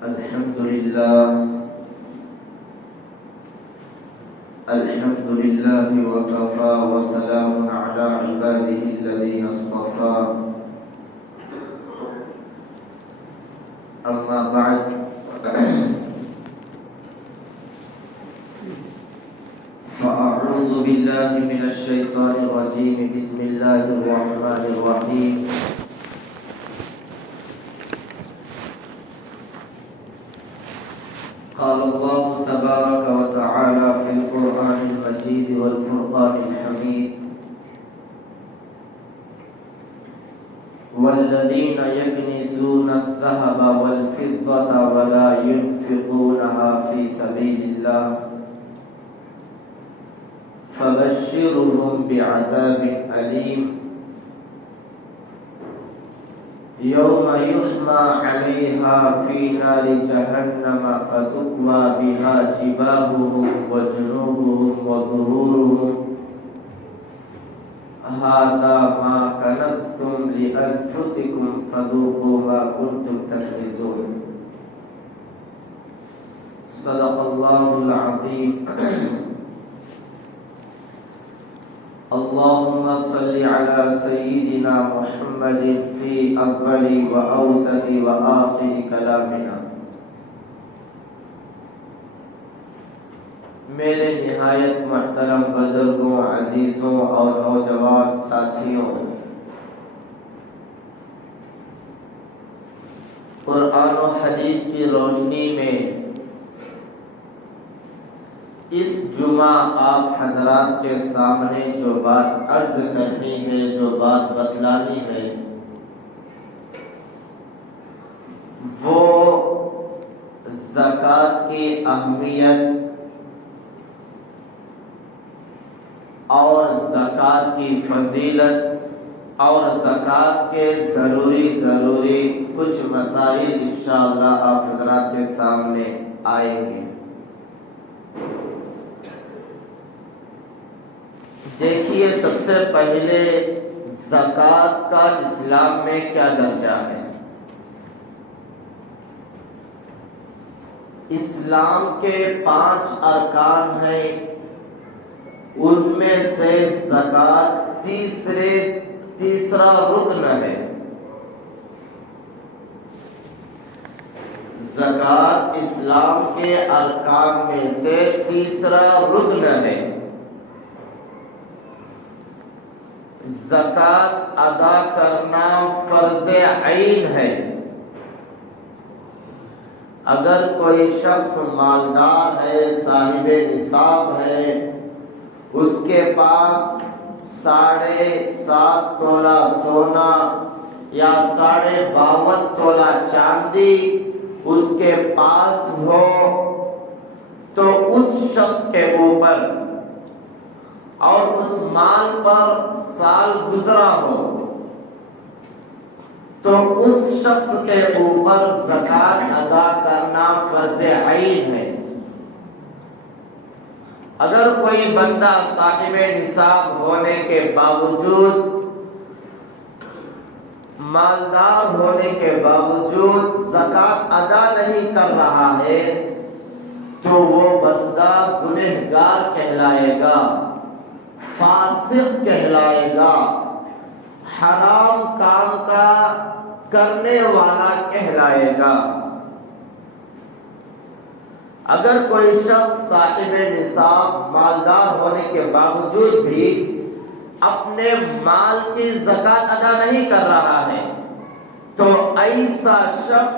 الحمد لله وكفى وسلام على عباده الذين اصطفى أما بعد فأعوذ بالله من الشيطان الرجيم بسم الله الرحمن الرحيم قال الله تبارك وتعالى في القرآن المجيد والفرقان الحميد والذين يكنزون الذهب والفضة ولا ينفقونها في سبيل الله فبشرهم بعذاب أليم يوم يحمى عليها في نار جهنم فتكوى بها جباههم وجنوبهم وظهورهم هذا ما كنزتم لأنفسكم فذوقوا ما كنتم تكنزون صدق الله العظيم اللهم صل على سيدنا محمد في أول وأوسط وآخر كلامنا میرے نہایت محترم بزرگوں، عزیزوں اور نوجوان ساتھیوں، قرآن و حدیث کی روشنی میں اس جمعہ آپ حضرات کے سامنے جو بات عرض کرنی ہے، جو بات بتلانی ہے، وہ زکوٰۃ کی اہمیت اور زکوٰۃ کی فضیلت اور زکوٰۃ کے ضروری کچھ مسائل انشاءاللہ آپ حضرات کے سامنے آئیں گے۔ دیکھیے، سب سے پہلے زکوٰۃ کا اسلام میں کیا درجہ ہے؟ اسلام کے 5 ارکان ہیں، ان میں سے زکوٰۃ تیسرا رکن ہے۔ زکوٰۃ اسلام کے ارکان میں سے تیسرا رکن ہے۔ زکوٰۃ ادا کرنا فرض عین ہے۔ اگر کوئی شخص مالدار ہے، صاحب نصاب ہے، اس کے پاس 7.5 تولہ سونا یا 52.5 تولہ چاندی اس کے پاس ہو، تو اس شخص کے اوپر اور اس مال پر سال گزرا ہو تو اس شخص کے اوپر زکوٰۃ ادا کرنا فرض عین ہے۔ اگر کوئی بندہ صاحب نصاب ہونے کے باوجود، مالدار ہونے کے باوجود زکوٰۃ ادا نہیں کر رہا ہے تو وہ بندہ گنہگار کہلائے گا، فاسق کہلائے گا، حرام کام کا کرنے والا کہلائے گا۔ اگر کوئی شخص صاحب نصاب مالدار ہونے کے باوجود بھی اپنے مال کی زکوٰۃ ادا نہیں کر رہا ہے تو ایسا شخص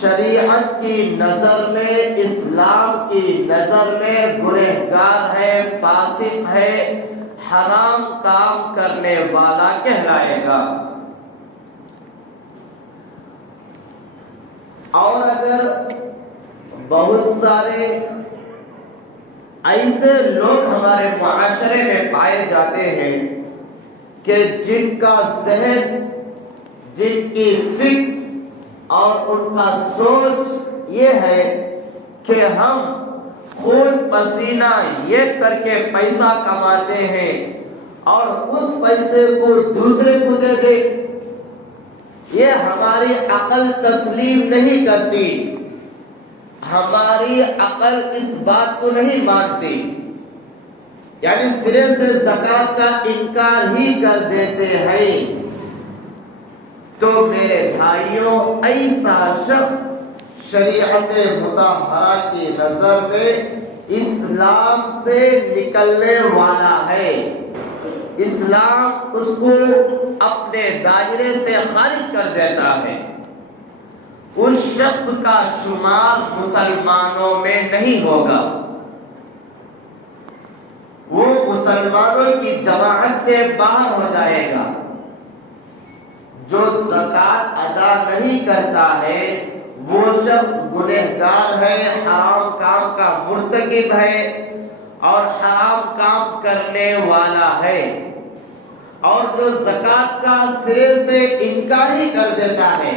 شریعت کی نظر میں، اسلام کی نظر میں گنہگار ہے، فاسق ہے، حرام کام کرنے والا کہلائے گا۔ اور اگر بہت سارے ایسے لوگ ہمارے معاشرے میں پائے جاتے ہیں کہ جن کا ذہن، جن کی فکر اور ان کا سوچ یہ ہے کہ ہم خون پسینہ یہ کر کے پیسہ کماتے ہیں اور اس پیسے کو دوسرے کو دے دیں، یہ ہماری عقل تسلیم نہیں کرتی۔ ہماری عقل اس بات کو نہیں مانتی، یعنی سرے سے زکوٰۃ کا انکار ہی کر دیتے ہیں، تو میرے بھائیوں ایسا شخص شریعت مطہرہ کی نظر میں اسلام سے نکلنے والا ہے، اسلام اس کو اپنے دائرے سے خارج کر دیتا ہے، اس شخص کا شمار مسلمانوں میں نہیں ہوگا، وہ مسلمانوں کی جماعت سے باہر ہو جائے گا۔ جو زکوٰۃ ادا نہیں کرتا ہے وہ شخص گنہگار ہے، حرام کام کا مرتکب ہے اور حرام کام کرنے والا ہے، اور جو زکوٰۃ کا سرے سے انکار ہی کر دیتا ہے،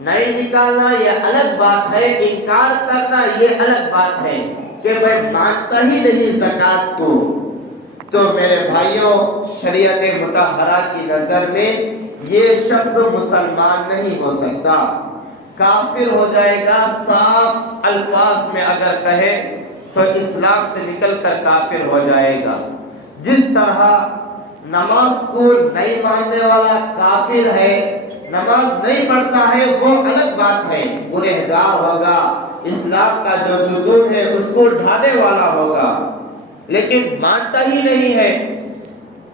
نہیں نکالنا یہ الگ بات ہے، انکار کرنا یہ الگ بات ہے کہ میں مانتا ہی نہیں زکوٰۃ کو، تو میرے بھائیوں شریعت مطہرہ کی نظر میں یہ شخص مسلمان نہیں ہو سکتا، کافر ہو جائے گا۔ صاف الفاظ میں اگر کہے تو اسلام سے نکل کر کافر ہو جائے گا۔ جس طرح نماز کو نہیں ماننے والا کافر ہے، نماز نہیں پڑھتا ہے، وہ الگ بات ہے، گنہگار ہوگا، اسلام کا جو ستون ہے اس کو ڈھانے والا ہوگا، لیکن مانتا ہی نہیں ہے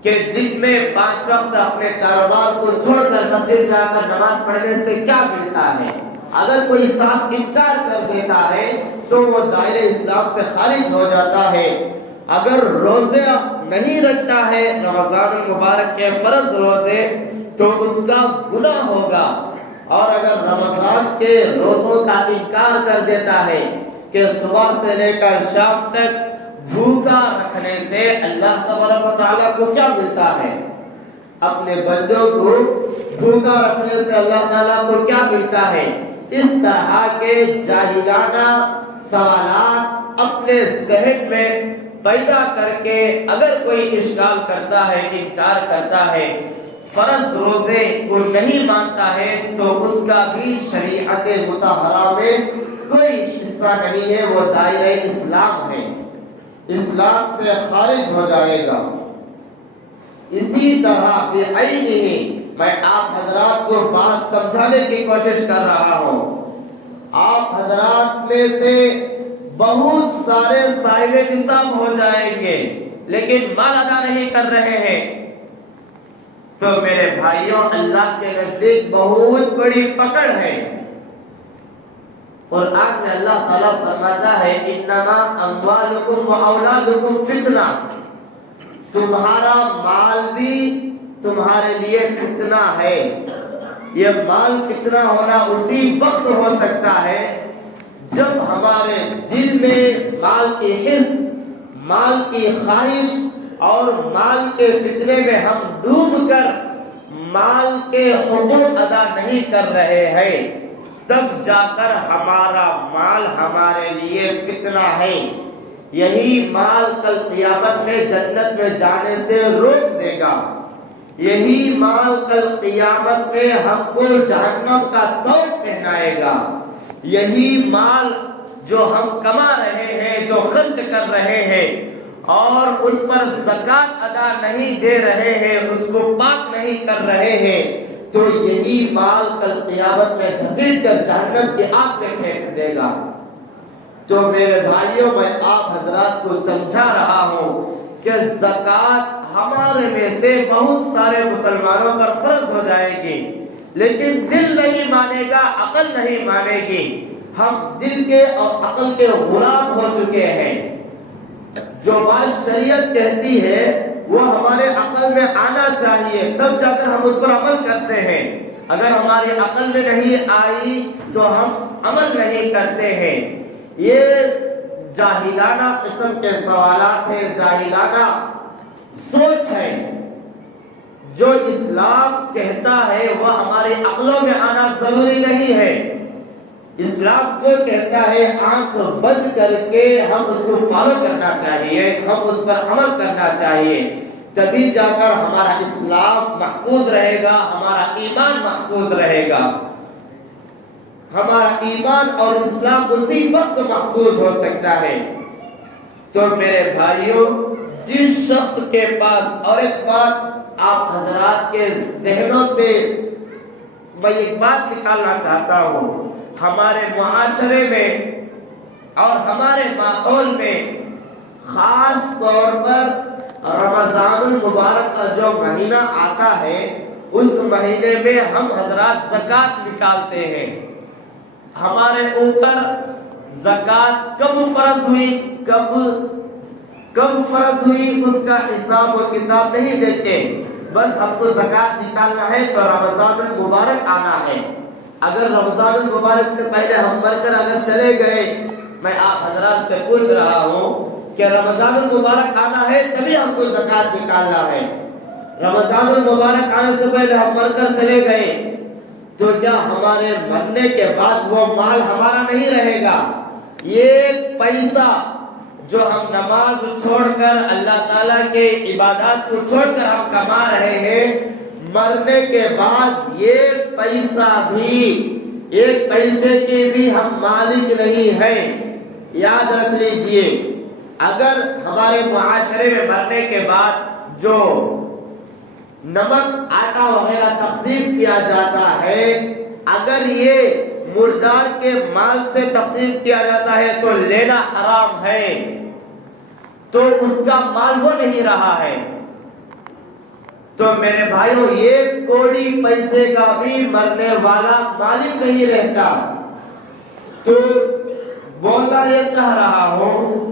کہ دن میں 5 وقت اپنے کاروبار کو چھوڑ کر مسجد جا کر نماز پڑھنے سے کیا ملتا ہے۔ اگر کوئی صاف انکار کر دیتا ہے تو وہ دائرہ اسلام سے خارج ہو جاتا ہے۔ اگر روزے نہیں رکھتا ہے رمضان المبارک کے فرض روزے تو اس کا گناہ ہوگا، اور اگر رمضان کے روزوں کا انکار کر دیتا ہے کہ صبح سے لے کر شام تک بھوکا رکھنے سے اللہ تبارک و تعالیٰ کو کیا ملتا ہے، اپنے بندوں کو بھوکا رکھنے سے اللہ تعالیٰ کو کیا ملتا ہے۔ اس طرح کے جاہلانہ سوالات اپنے ذہن میں پیدا کر کے اگر کوئی اشکال کرتا ہے، انکار کرتا ہے، فرض روزے کو نہیں مانتا ہے، تو اس کا بھی شریعت مطہرہ میں کوئی حصہ نہیں ہے، وہ دائرہ اسلام ہے، اسلام سے خارج ہو جائے گا۔ اسی طرح بعینہ میں آپ حضرات کو بات سمجھانے کی کوشش کر رہا ہوں، آپ حضرات میں سے بہت سارے صاحب نصاب ہو جائیں گے لیکن مال ادا نہیں کر رہے ہیں، تو میرے بھائیوں اللہ کے نزدیک بہت بڑی پکڑ ہے۔ اور آپ میں اللہ تعالیٰ فرماتا ہے انما اموالکم و اولادکم فتنہ، تمہارا مال بھی تمہارے لیے فتنہ ہے۔ یہ مال فتنہ ہونا اسی وقت ہو سکتا ہے جب ہمارے دل میں مال کی حس، مال کی خواہش اور مال کے فتنے میں ہم ڈوب کر مال کے حقوق ادا نہیں کر رہے ہیں، تب جا کر ہمارا مال ہمارے لیے فتنہ ہے۔ یہی مال کل قیامت میں جنت میں جانے سے روک دے گا، یہی مال کل قیامت میں ہم کو جہنم کا طوق پہنائے گا، یہی مال جو ہم کما رہے ہیں، جو خرچ کر رہے ہیں اور اس پر زکوٰۃ ادا نہیں دے رہے ہیں، اس کو پاک نہیں کر رہے ہیں، تو یہی مال کل قیامت میں گھسیٹ کر جہنم کی آگ میں پھینک دے گا۔ تو میرے بھائیوں میں آپ حضرات کو سمجھا رہا ہوں کہ زکوٰۃ ہمارے میں سے بہت سارے مسلمانوں پر فرض ہو جائے گی، لیکن دل نہیں مانے گا، عقل نہیں مانے گی۔ ہم دل کے اور عقل کے غلام ہو چکے ہیں، جو بات شریعت کہتی ہے وہ ہمارے عقل میں آنا چاہیے، تب جا کر ہم اس پر عمل کرتے ہیں۔ اگر ہماری عقل میں نہیں آئی تو ہم عمل نہیں کرتے ہیں۔ یہ جاہلانہ قسم کے سوالات ہیں، جاہلانہ سوچ ہے۔ جو اسلام کہتا ہے وہ ہماری عقلوں میں آنا ضروری نہیں ہے۔ اسلام جو کہتا ہے آنکھ بند کر کے ہم اس کو فالو کرنا چاہیے، ہم اس پر عمل کرنا چاہیے، تبھی جا کر ہمارا اسلام محفوظ رہے گا، ہمارا ایمان محفوظ رہے گا۔ ہمارا ایمان اور اسلام اسی وقت محفوظ ہو سکتا ہے۔ تو میرے بھائیوں، جس شخص کے پاس، اور ایک بات آپ حضرات کے ذہنوں سے میں ایک بات نکالنا چاہتا ہوں، ہمارے معاشرے میں اور ہمارے ماحول میں خاص طور پر رمضان المبارک کا جو مہینہ آتا ہے، اس مہینے میں ہم حضرات زکوٰۃ نکالتے ہیں۔ ہمارے اوپر زکوٰۃ کب فرض ہوئی، کب فرض ہوئی، اس کا حساب و کتاب نہیں دیتے، بس ہم کو زکوٰۃ نکالنا ہے تو رمضان المبارک آنا ہے۔ اگر رمضان المبارک سے پہلے ہم مر کر اگر چلے گئے، میں آپ حضرات سے پوچھ رہا ہوں کہ رمضان المبارک آنا ہے تبھی ہم کو زکوٰۃ نکالنا ہے، رمضان المبارک آنے سے پہلے ہم مر کر چلے گئے تو کیا ہمارے مرنے کے بعد وہ مال ہمارا نہیں رہے گا؟ یہ پیسہ جو ہم نماز چھوڑ کر اللہ تعالیٰ کے عبادات کو چھوڑ کر ہم کما رہے ہیں، مرنے کے بعد یہ پیسہ بھی، ایک پیسے کے بھی ہم مالک نہیں ہیں۔ یاد رکھ لیجئے، اگر ہمارے معاشرے میں مرنے کے بعد جو نمک آٹا وغیرہ تقسیم کیا جاتا ہے، اگر یہ مردار کے مال سے تقسیم کیا جاتا ہے تو لینا حرام ہے، تو اس کا مال وہ نہیں رہا ہے۔ تو میرے بھائیوں، ایک کوڑی پیسے کا بھی مرنے والا مالک نہیں رہتا۔ تو بولنا یہ چاہ رہا ہوں،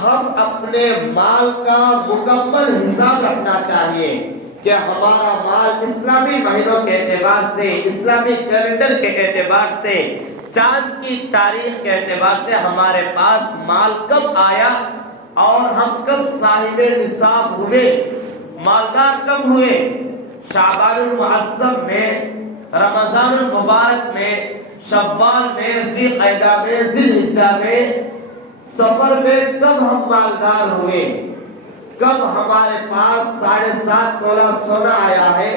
ہم اپنے مال کا مکمل حساب رکھنا چاہیے کہ ہمارا مال اسلامی مہینوں کے اعتبار سے، اسلامی کیلنڈر کے اعتبار سے، چاند کی تاریخ کے اعتبار سے ہمارے پاس مال کب آیا اور ہم کب صاحب نصاب ہوئے، مالدار کب ہوئے۔ شعبان المعظم میں، رمضان المبارک میں، شوال میں، ذی القعدہ میں، ذی الحجہ میں، سفر میں کب ہم مالدار ہوئے، کب ہمارے پاس 7.5 تولہ سونا آیا ہے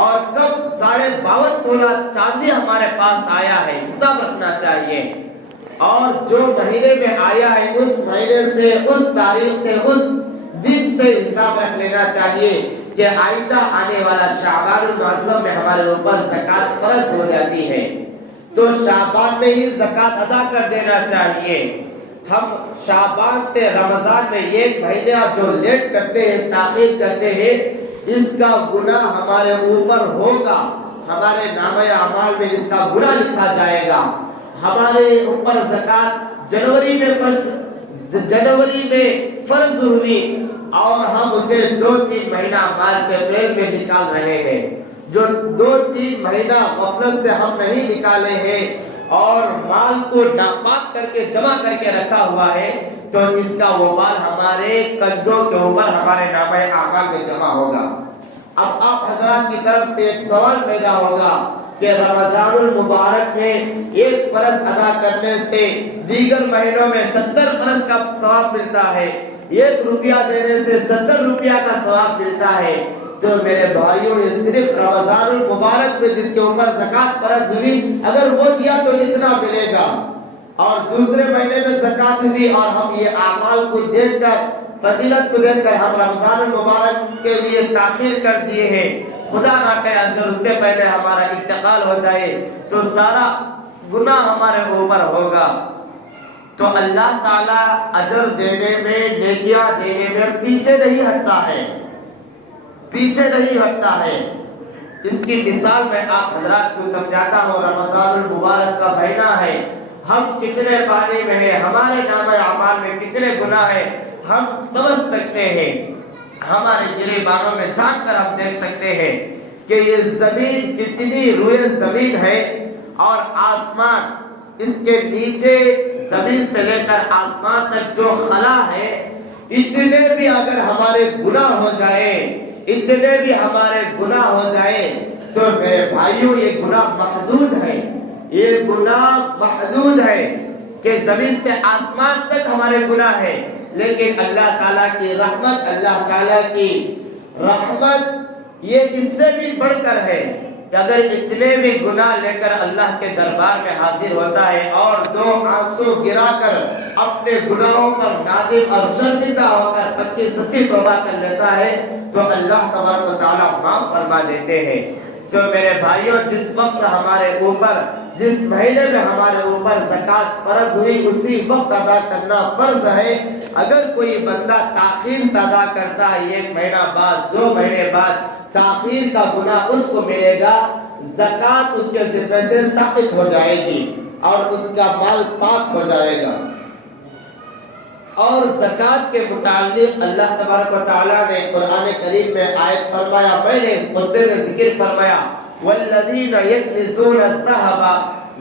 اور کب 52.5 تولہ چاندی ہمارے پاس آیا ہے، حساب رکھنا چاہیے۔ اور جو مہینے میں آیا ہے اس مہینے سے، اس تاریخ سے، اس دن سے حساب رکھ لینا چاہیے کہ آئندہ آنے والا شعبان المعظم میں ہمارے اوپر زکوٰۃ فرض ہو جاتی ہے، تو شعبان میں ہی زکوٰۃ ادا کر دینا چاہیے۔ ہم شعبان سے رمضان میں ایک مہینہ جو لیٹ کرتے ہیں، تاخیر کرتے ہیں، اس کا گناہ ہمارے اوپر ہوگا، ہمارے نامہ اعمال میں اس کا گناہ لکھا جائے گا۔ ہمارے اوپر زکوٰۃ جنوری میں فرض ہوئی اور ہم اسے 2-3 مہینہ مارچ اپریل میں نکال رہے ہیں، جو 2-3 مہینہ غفلت سے ہم نہیں نکالے ہیں اور مال کو ناپاک کر کے جمع کر کے رکھا ہوا ہے، تو اس کا وبال ہمارے کندھوں کے اوپر، ہمارے نامہ اعمال میں جمع ہوگا۔ اب آپ حضرات کی طرف سے ایک سوال پیدا ہوگا کہ رمضان المبارک میں ایک فرض ادا کرنے سے دیگر مہینوں میں 70 فرض کا ثواب ملتا ہے، 1 روپیہ دینے سے 70 روپیہ کا ثواب ملتا ہے۔ تو میرے بھائیوں، یہ صرف رمضان المبارک میں جس کے اوپر زکوٰۃ فرض ہوئی، اگر وہ دیا تو اتنا ملے گا، اور دوسرے مہینے میں زکوٰۃ ہوئی اور ہم یہ اعمال کو دیکھ کر، فضیلت کو دیکھ کر ہم رمضان المبارک کے لیے تاخیر کر دیے ہیں، خدا نہ کرے اگر اس سے پہلے ہمارا انتقال ہو جائے تو سارا گناہ ہمارے اوپر ہوگا۔ تو اللہ تعالیٰ اجر دینے میں، نیکیاں دینے میں پیچھے نہیں ہٹتا ہے، پیچھے نہیں ہٹتا ہے۔ اس کی مثال میں آپ حضرات کو سمجھاتا ہوں۔ رمضان المبارک کا مہینہ ہے، ہم کتنے پانی میں ہیں، ہمارے نامہ اعمال میں کتنے گناہ ہیں، ہم سمجھ سکتے ہیں، ہمارے گریبانوں میں جھانک کر ہم دیکھ سکتے ہیں کہ یہ زمین کتنی روئے زمین ہے، اور آسمان، اس کے نیچے زمین سے لے کر آسمان تک جو خلا ہے، اتنے بھی اگر ہمارے گناہ ہو جائے، اتنے بھی ہمارے گناہ ہو جائے تو میرے بھائیوں، یہ گناہ محدود ہے، یہ گناہ محدود ہے کہ زمین سے آسمان تک ہمارے گناہ ہے، لیکن اللہ تعالیٰ کی رحمت، اللہ تعالیٰ کی رحمت یہ اس سے بھی بڑھ کر ہے، کہ اگر اتنے بھی گناہ لے کر اللہ کے دربار میں حاضر ہوتا ہے اور 2 آنسو گرا کر اپنے گناہوں پر نادم اور شرمندہ ہو کر پکی سچی توبہ کر لیتا ہے تو اللہ تبارک و تعالیٰ معاف فرما دیتے ہیں۔ تو میرے بھائیوں، جس وقت ہمارے اوپر، جس مہینے میں ہمارے اوپر زکوٰۃ فرض ہوئی اسی وقت ادا کرنا فرض ہے۔ اگر کوئی بندہ تاخیر سے ادا کرتا ہے 1 مہینہ بعد، 2 مہینے بعد، تاخیر کا گناہ اس کو ملے گا، زکوٰۃ اس کے ذمہ سے ساقط ہو جائے گی اور اس کا مال پاک ہو جائے گا۔ اور زکوٰۃ کے متعلق اللہ تبارک و تعالیٰ نے قرآن کریم میں آیت فرمایا، میں نے اس خطبے میں ذکر فرمایا، والذین یکنزون الذهب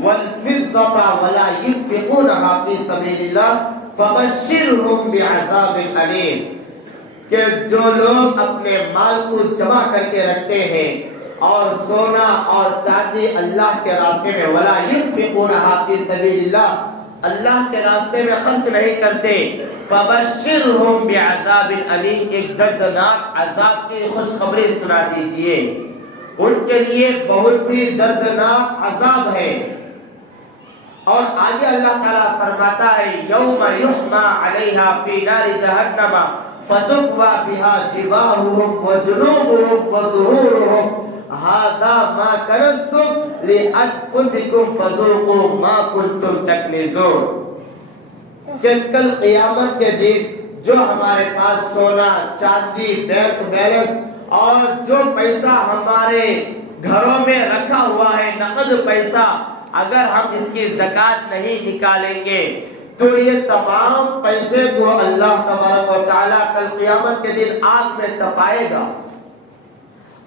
والفضة ولا ينفقونها في سبیل اللہ فبشرهم بعذاب علیم، کہ جو لوگ اپنے مال کو جمع کر کے رکھتے ہیں اور سونا اور چاندی اللہ کے راستے میں، ولا ينفقونها في سبیل اللہ، اللہ کے راستے میں خرچ نہیں کرتے، فبشرهم بعذاب علیم، ایک دردناک عذاب کی خوشخبری سنا دیجئے، ان کے لیے بہت ہی دردناک عذاب ہے۔ اور آگے اللہ تعالیٰ فرماتا ہے، یوم یحمى علیہا فی نار جہنم فتکوی بہا جباہہم وجنوبہم وظہورہم ھذا ما کنزتم لانفسکم فذوقوا ما کنتم تکنزون، کہ کل قیامت کے دن جو ہمارے پاس سونا، چاندی، بینک بیلنس اور جو پیسہ ہمارے گھروں میں رکھا ہوا ہے، نقد پیسہ، اگر ہم اس کی زکوٰۃ نہیں نکالیں گے تو یہ تمام پیسے کو اللہ تبارک و تعالیٰ کل قیامت کے دن آگ میں تپائے گا۔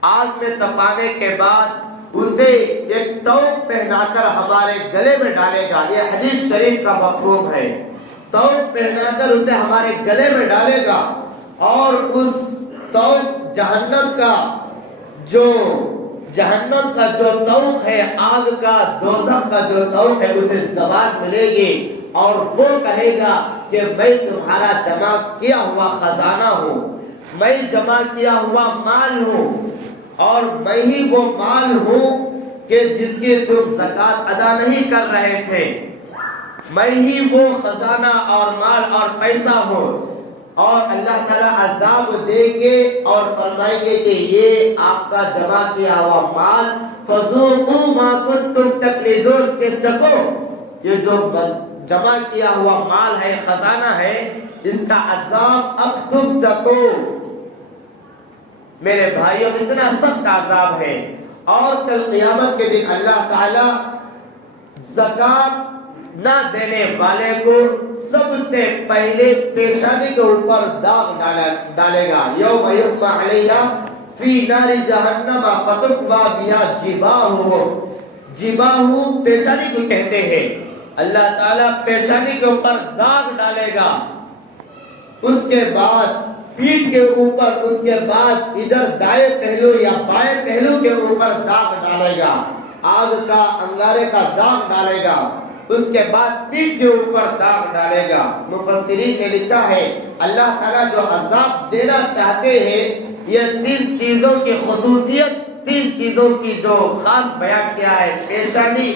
آگ میں تپانے کے بعد اسے ایک توق پہنا کر ہمارے گلے میں ڈالے گا، یہ حدیث شریف کا مفہوم ہے، توق پہنا کر اسے ہمارے گلے میں ڈالے گا، اور اس توق جہنم کا جو توق ہے، آگ کا، دوزخ کا جو توق ہے، اسے زبان ملے گی اور وہ کہے گا کہ میں تمہارا جمع کیا ہوا خزانہ ہوں، میں جمع کیا ہوا مال ہوں، اور میں ہی وہ مال ہوں کہ جس کی تم زکوٰۃ ادا نہیں کر رہے تھے، میں ہی وہ خزانہ اور مال اور پیسہ ہوں۔ اور اللہ تعالیٰ عذاب دے گے اور فرمائیں گے کہ یہ آپ کا جمع کیا ہوا مال، فذوقوا ما کنتم تکنزون، کہ چکو یہ جو جمع کیا ہوا مال ہے، خزانہ ہے، اس کا عذاب اب تم چکو۔ میرے بھائیوں، اتنا سخت عذاب ہے، اور کل قیامت کے دن اللہ تعالیٰ زکوٰۃ نہ دینے والے کو سب سے پہلے پیشانی کے اوپر داغ ڈالے گا، یوم یحمى علیہا فی نار جہنم فتکوی بہا جباہہم، جباہ پیشانی کو کہتے ہیں، اللہ تعالیٰ پیشانی کے اوپر داغ ڈالے گا، اس کے بعد پیٹھ کے اوپر، اس کے بعد ادھر دائیں پہلو یا بائیں پہلو کے اوپر داغ ڈالے گا، آگ کا، انگارے کا داغ ڈالے گا، اس کے بعد پیٹھ کے اوپر داغ ڈالے گا۔ مفسرین نے لکھا ہے اللہ تعالیٰ جو عذاب دینا چاہتے ہیں، یہ 3 چیزوں کی خصوصیت، 3 چیزوں کی جو خاص بیان کیا ہے، پیشانی،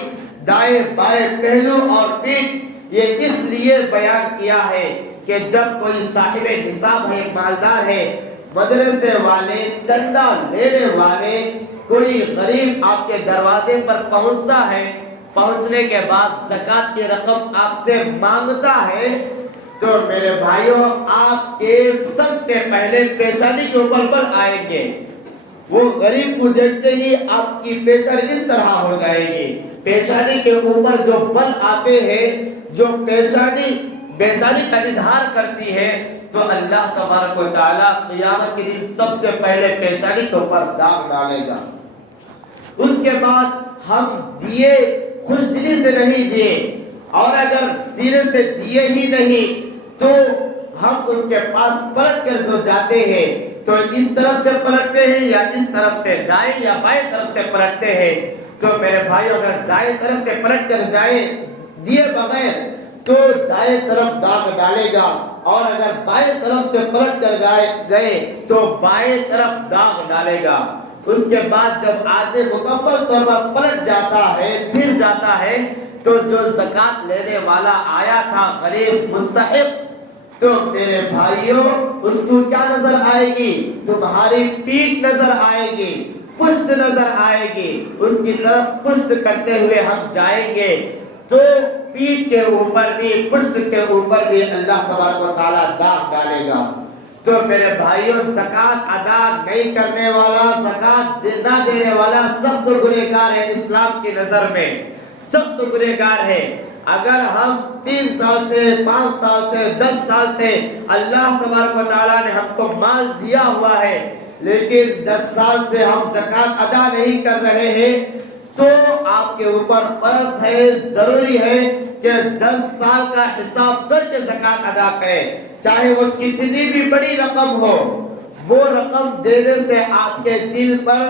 دائیں بائیں پہلو اور پیٹھ، یہ اس لیے بیان کیا ہے کہ جب کوئی صاحب نصاب ہے، مالدار ہے، مدرسے والے، چندہ لینے والے، کوئی غریب آپ کے دروازے پر پہنچتا ہے، پہنچنے کے بعد زکوٰۃ کی رقم آپ سے مانگتا ہے، تو میرے بھائیوں آپ کے سب سے پہلے پیشانی کے اوپر بل آئیں گے، وہ غریب کو دیکھتے ہی آپ کی پیشانی اس طرح ہو جائے گی، پیشانی کے اوپر جو بل آتے ہیں، جو پیشانی بیزاری کا اظہار کرتی ہے، تو اللہ تبارک و تعالیٰ قیامت کے دن سب سے پہلے پیشانی کے اوپر داغ ڈالے گا۔ اس کے بعد ہم دیے خوش دلی سے نہیں دیے، اور اگر سینے سے دیے ہی نہیں تو ہم اس کے پاس پلٹ کر جو جاتے ہیں تو اس طرف سے پلٹتے ہیں یا اس طرف سے، دائیں یا بائیں طرف سے پلٹتے ہیں، تو میرے بھائیو اگر دائیں طرف سے پلٹ کر جائیں دیے بغیر تو دائیں طرف داغ ڈالے گا، اور اگر بائیں طرف سے پلٹ کر گئے تو بائیں طرف داغ ڈالے گا۔ اس کے بعد جب آدمی مکمل طور پر پلٹ جاتا ہے، پھر جاتا ہے، تو جو زکات لینے والا آیا تھا غریب مستحق، تو میرے بھائیوں اس کو کیا نظر آئے گی؟ تمہاری پیٹھ نظر آئے گی، پشت نظر آئے گی، اس کی طرف پشت کرتے ہوئے ہم جائیں گے، تو پیٹھ کے اوپر بھی پشت کے اوپر بھی اللہ تبارک و تعالیٰ داغ ڈالے گا۔ تو میرے بھائیوں زکات ادا نہیں کرنے والا، زکات نہ دینے والا سخت گنہگار ہے، اسلام کی نظر میں سخت گنہگار ہے۔ اگر ہم 3 سال سے 5 سال سے 10 سال سے اللہ تبارک و تعالیٰ نے ہم کو مال دیا ہوا ہے، لیکن 10 سال سے ہم زکات ادا نہیں کر رہے ہیں، تو آپ کے اوپر فرض ہے، ضروری ہے کہ 10 سال کا حساب کر کے زکات ادا کریں، چاہے وہ کتنی بھی بڑی رقم ہو۔ وہ رقم دینے سے آپ کے دل پر،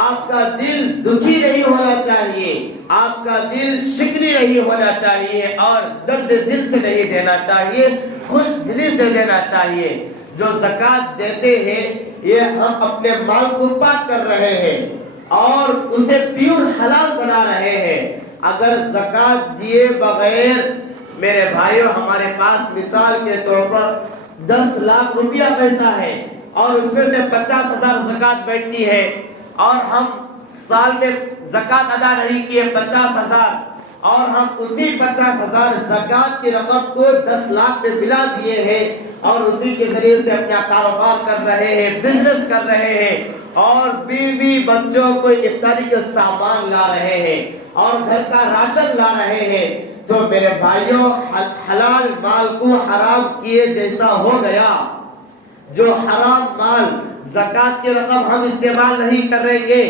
آپ کا دل دکھی نہیں ہونا چاہیے، آپ کا دل شکنی نہیں ہونا چاہیے، اور درد دل سے نہیں دینا چاہیے، خوش دلی سے دینا چاہیے۔ جو زکات دیتے ہیں یہ ہم اپنے مال کو پاک کر رہے ہیں اور اسے پیور حلال بنا رہے ہیں۔ اگر زکات دیے بغیر، میرے بھائیوں ہمارے پاس مثال کے طور پر 10 لاکھ روپیہ پیسہ ہے اور اس میں سے 50,000 زکات بیٹھتی ہے، اور ہم سال میں زکات ادا نہیں کیے 50,000، اور ہم اسی 50,000 زکات کی رقم کو 10 لاکھ میں ملا دیے ہیں، اور اسی کے ذریعے سے اپنا کاروبار کر رہے ہیں، بزنس کر رہے ہیں، اور بیوی بچوں کو افطاری کے سامان لا رہے ہیں اور گھر کا راشن لا رہے ہیں، تو میرے بھائیوں حلال مال کو حرام کیے جیسا ہو گیا۔ جو حرام مال، زکات کی رقم ہم استعمال نہیں کریں گے،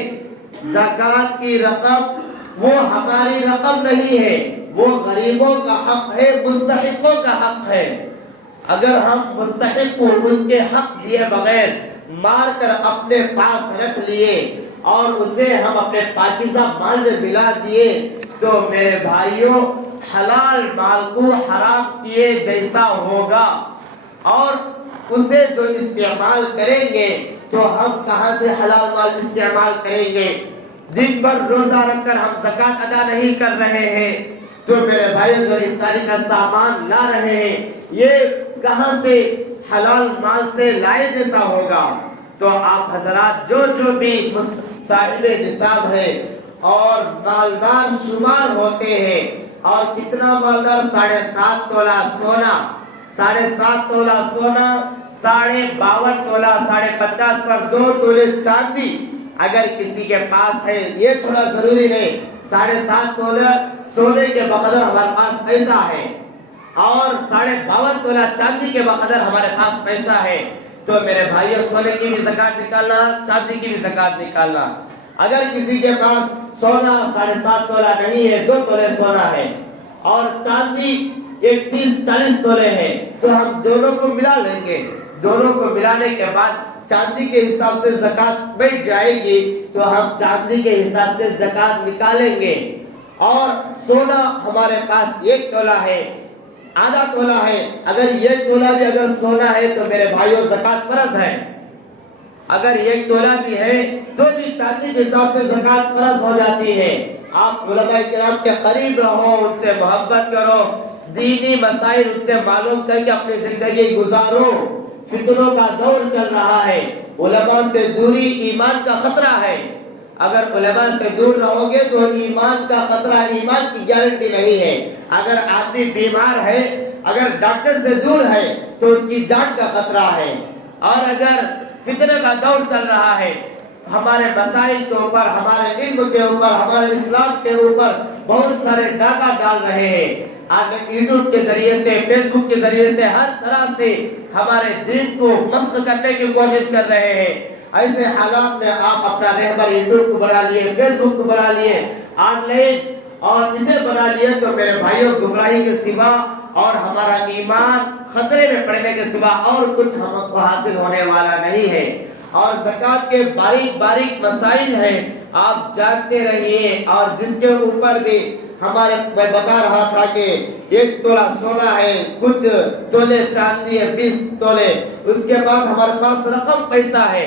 زکات کی رقم وہ ہماری رقم نہیں ہے، وہ غریبوں کا حق ہے، مستحقوں کا حق ہے۔ اگر ہم مستحق کو ان کے حق دیے بغیر مار کر اپنے پاس رکھ لیے اور اسے ہم اپنے پاکیزہ مال میں ملا دیے، تو میرے بھائیوں حلال مال کو حرام کیے جیسا ہوگا، اور اسے جو استعمال کریں گے تو ہم کہاں سے حلال مال استعمال کریں گے؟ دن بھر روزہ رکھ کر ہم زکات ادا نہیں کر رہے ہیں، تو میرے بھائی جو افطاری کا سامان لا رہے ہیں یہ کہاں سے حلال مال سے لائے جیسا ہوگا؟ تو آپ حضرات جو بھی صاحب نصاب ہے اور مالدار شمار ہوتے ہیں، اور کتنا مالدار؟ 7.5 تولہ سونا، 7.5 تولہ سونا، 52.5 تولہ، 50.5 پر 2 تولے چاندی اگر کسی کے پاس ہے، یہ تھوڑا ضروری نہیں، 7.5 تولہ سونے کے بقدر ہمارے پاس پیسہ ہے اور 52.5 تولہ چاندی کے بقدر ہمارے پاس پیسہ ہے، تو میرے بھائیوں سونے کی بھی زکات نکالنا، چاندی کی بھی زکات نکالنا۔ اگر کسی کے پاس سونا 7.5 تولہ نہیں ہے، 2 تولے سونا ہے، اور چاندی 30-40 تولے ہے، تو ہم دونوں کو ملا لیں گے، دونوں کو ملانے کے بعد چاندی کے حساب سے زکات بیٹھ جائے گی، تو ہم چاندی کے حساب سے زکات نکالیں گے۔ اور سونا ہمارے پاس 1 تولہ ہے، آدھا تولہ ہے، اگر 1 تولہ بھی اگر سونا ہے تو میرے بھائیوں زکات فرض ہے، اگر 1 تولہ بھی ہے تو بھی چاندی کے حساب سے زکات فرض ہو جاتی ہے۔ آپ علماء کرام کے قریب رہو، ان سے محبت کرو، دینی مسائل ان سے معلوم کر کے اپنی زندگی گزارو۔ فتنوں کا دور چل رہا ہے، علماء سے دوری ایمان کا خطرہ ہے، اگر علماء سے دور رہو گے تو ایمان کا خطرہ، ایمان کی گارنٹی نہیں ہے۔ اگر آدمی بیمار ہے، اگر ڈاکٹر سے دور ہے تو اس کی جان کا خطرہ ہے، اور اگر فتنہ کا دور چل رہا ہے، ہمارے مسائل کے اوپر، ہمارے علم کے اوپر، ہمارے اسلام کے اوپر بہت سارے ڈاکہ ڈال رہے ہیں، آج یوٹیوب کے ذریعے سے، فیس بک کے ذریعے سے، ہر طرح سے ہمارے دین کو مسخ کرنے کی کوشش کر رہے ہیں۔ ایسے حالات میں آپ اپنا رہبر یوٹیوب کو بنا لیے، فیس بک کو بنا لیے، آن لائن اور اسے بنا لیے، تو میرے بھائیوں گمراہی کے سوا اور ہمارا ایمان خطرے میں پڑنے کے سوا اور کچھ ہم کو حاصل ہونے والا نہیں ہے۔ اور زکات کے باریک باریک مسائل ہیں، آپ جانتے رہیے، اور جس کے اوپر بھی ہمارے میں بتا رہا تھا کہ 1 تولہ سونا ہے، کچھ تولے چاندی ہے، 20 تولے، اس کے بعد ہمارے پاس رقم پیسہ ہے،